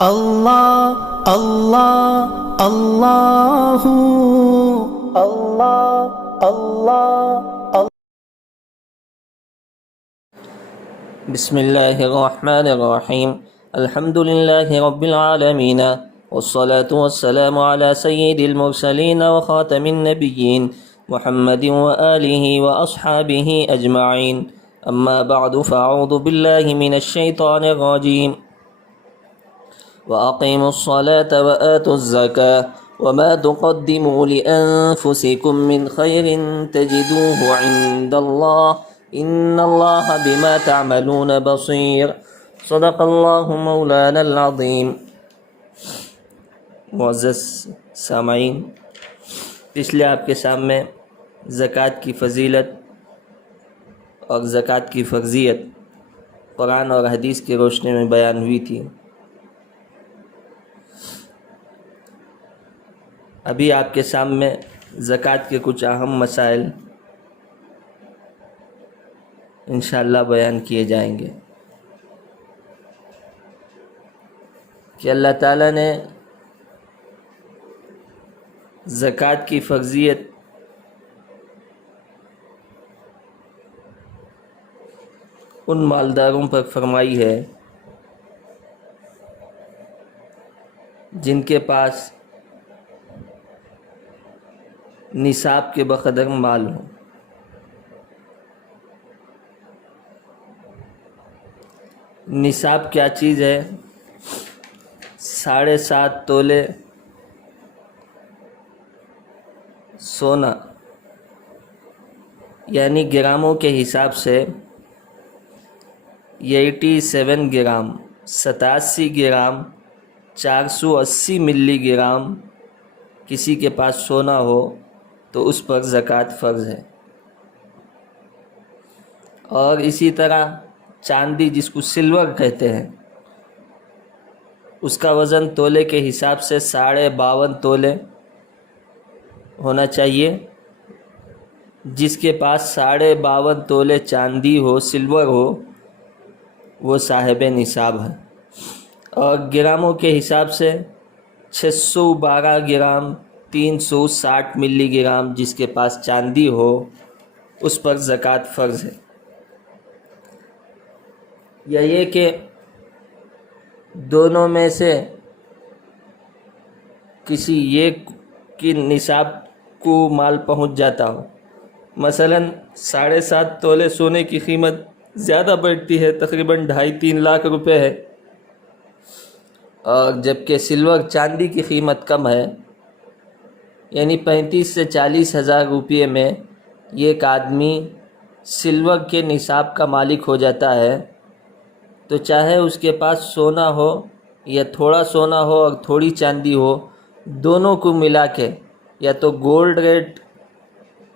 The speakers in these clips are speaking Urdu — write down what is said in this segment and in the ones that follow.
اللہ اللہ اللہ اللہ اللہ بسم اللہ الرحمن الرحیم الحمد للہ رب العالمین والصلاة والسلام على سید المرسلین وخاتم النبیین محمد وآلہ واصحابہ اجمعین اما بعد فاعوذ باللہ من الشیطان الرجیم وأقيموا الصلاة وآتوا الزكاة وما تقدموا لأنفسكم من خير تجدوه عند الله إن الله بما تعملون بصير صدق الله مولانا العظيم. معزز سامعین، پچھلے آپ کے سامنے زکوٰۃ کی فضیلت اور زکوٰۃ کی فرضیت قرآن اور حدیث کی روشنی میں بیان ہوئی تھی. ابھی آپ کے سامنے زکوٰۃ کے کچھ اہم مسائل انشاءاللہ بیان کیے جائیں گے کہ اللہ تعالیٰ نے زکوٰۃ کی فرضیت ان مالداروں پر فرمائی ہے جن کے پاس نصاب کے بقدر مال ہو. نصاب کیا چیز ہے؟ 7.5 تولے سونا، یعنی گراموں کے حساب سے 87 گرام 87 گرام 480 ملی گرام کسی کے پاس سونا ہو تو اس پر زکوٰۃ فرض ہے. اور اسی طرح چاندی، جس کو سلور کہتے ہیں، اس کا وزن تولے کے حساب سے 52.5 تولے ہونا چاہیے. جس کے پاس 52.5 تولے چاندی ہو، سلور ہو، وہ صاحب نصاب ہے. اور گراموں کے حساب سے 612 گرام 360 ملی گرام جس کے پاس چاندی ہو اس پر زکوٰۃ فرض ہے. یا یہ کہ دونوں میں سے کسی ایک کی نصاب کو مال پہنچ جاتا ہو. مثلا 7.5 تولے سونے کی قیمت زیادہ بڑھتی ہے، تقریباً 2.5-3 لاکھ روپے ہے، اور جبکہ سلور چاندی کی قیمت کم ہے، یعنی 35 سے 40 ہزار روپے میں ایک آدمی سلور کے نصاب کا مالک ہو جاتا ہے. تو چاہے اس کے پاس سونا ہو یا تھوڑا سونا ہو اور تھوڑی چاندی ہو، دونوں کو ملا کے یا تو گولڈ ریٹ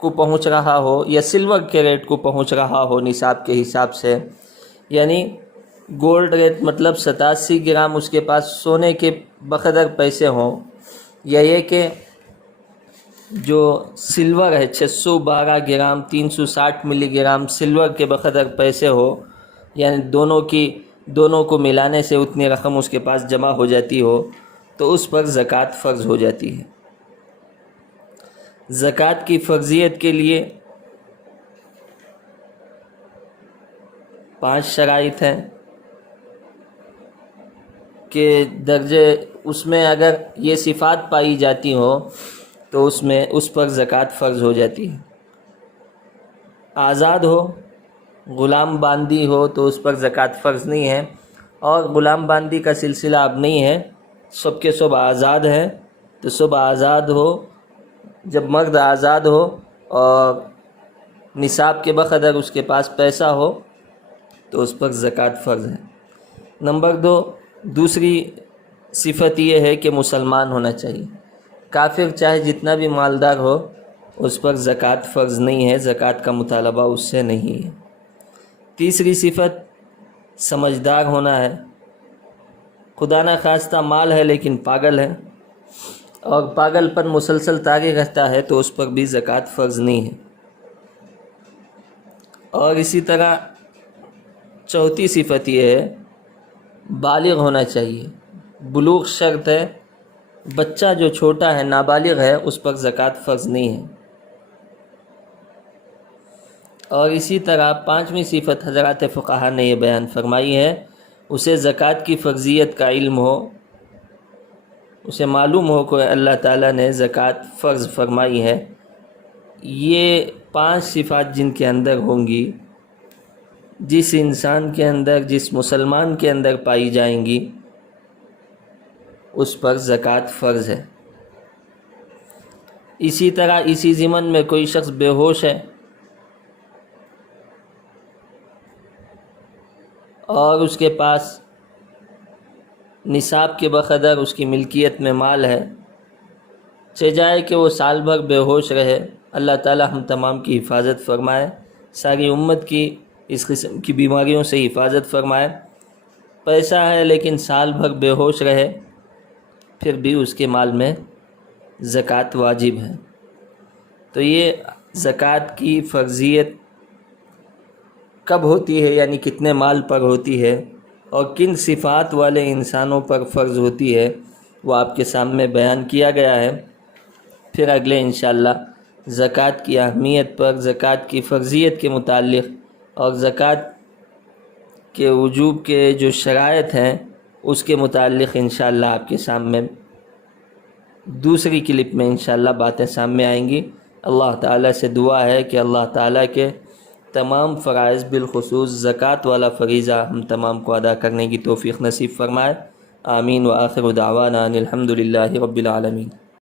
کو پہنچ رہا ہو یا سلور کے ریٹ کو پہنچ رہا ہو نصاب کے حساب سے. یعنی گولڈ ریٹ مطلب 87 گرام اس کے پاس سونے کے بقدر پیسے ہوں، یا یہ کہ جو سلور ہے 612 گرام 360 ملی گرام سلور کے بقدر پیسے ہو، یعنی دونوں کو ملانے سے اتنی رقم اس کے پاس جمع ہو جاتی ہو، تو اس پر زکوٰۃ فرض ہو جاتی ہے. زکوٰۃ کی فرضیت کے لیے 5 شرائط ہیں کہ درجے اس میں اگر یہ صفات پائی جاتی ہوں تو اس پر زکوٰۃ فرض ہو جاتی ہے. آزاد ہو، غلام باندی ہو تو اس پر زکوٰۃ فرض نہیں ہے، اور غلام باندی کا سلسلہ اب نہیں ہے، سب کے سب آزاد ہیں. تو سب آزاد ہو، جب مرد آزاد ہو اور نصاب کے بقدر اس کے پاس پیسہ ہو تو اس پر زکوٰۃ فرض ہے. نمبر 2، دوسری صفت یہ ہے کہ مسلمان ہونا چاہیے. کافر چاہے جتنا بھی مالدار ہو اس پر زکوٰۃ فرض نہیں ہے، زکوٰۃ کا مطالبہ اس سے نہیں ہے. تیسری صفت سمجھدار ہونا ہے. خدا نہ خواستہ مال ہے لیکن پاگل ہے، اور پاگل پن مسلسل طاری رہتا ہے تو اس پر بھی زکوٰۃ فرض نہیں ہے. اور اسی طرح چوتھی صفت یہ ہے بالغ ہونا چاہیے. بلوغ شرط ہے، بچہ جو چھوٹا ہے نابالغ ہے اس پر زکوٰۃ فرض نہیں ہے۔ اور اسی طرح 5ویں صفت حضرات فقہا نے یہ بیان فرمائی ہے، اسے زکوٰۃ کی فرضیت کا علم ہو، اسے معلوم ہو کہ اللہ تعالیٰ نے زکوٰۃ فرض فرمائی ہے۔ یہ 5 صفات جن کے اندر ہوں گی، جس انسان کے اندر، جس مسلمان کے اندر پائی جائیں گی، اس پر زکوٰۃ فرض ہے۔ اسی طرح اسی ضمن میں کوئی شخص بے ہوش ہے اور اس کے پاس نصاب کے بقدر اس کی ملکیت میں مال ہے، چہ جائے کہ وہ سال بھر بے ہوش رہے، اللہ تعالی ہم تمام کی حفاظت فرمائے، ساری امت کی اس قسم کی بیماریوں سے حفاظت فرمائے۔ پیسہ ہے لیکن سال بھر بے ہوش رہے، پھر بھی اس کے مال میں زکوٰۃ واجب ہے۔ تو یہ زکوٰۃ کی فرضیت کب ہوتی ہے، یعنی کتنے مال پر ہوتی ہے اور کن صفات والے انسانوں پر فرض ہوتی ہے، وہ آپ کے سامنے بیان کیا گیا ہے۔ پھر اگلے انشاءاللہ زکوٰۃ کی اہمیت پر، زکوٰۃ کی فرضیت کے متعلق اور زکوٰۃ کے وجوب کے جو شرائط ہیں اس کے متعلق انشاءاللہ آپ کے سامنے دوسری کلپ میں انشاءاللہ باتیں سامنے آئیں گی۔ اللہ تعالیٰ سے دعا ہے کہ اللہ تعالیٰ کے تمام فرائض بالخصوص زکوٰۃ والا فریضہ ہم تمام کو ادا کرنے کی توفیق نصیب فرمائے۔ آمین۔ وآخر دعوانا ان الحمد للہ رب العالمین۔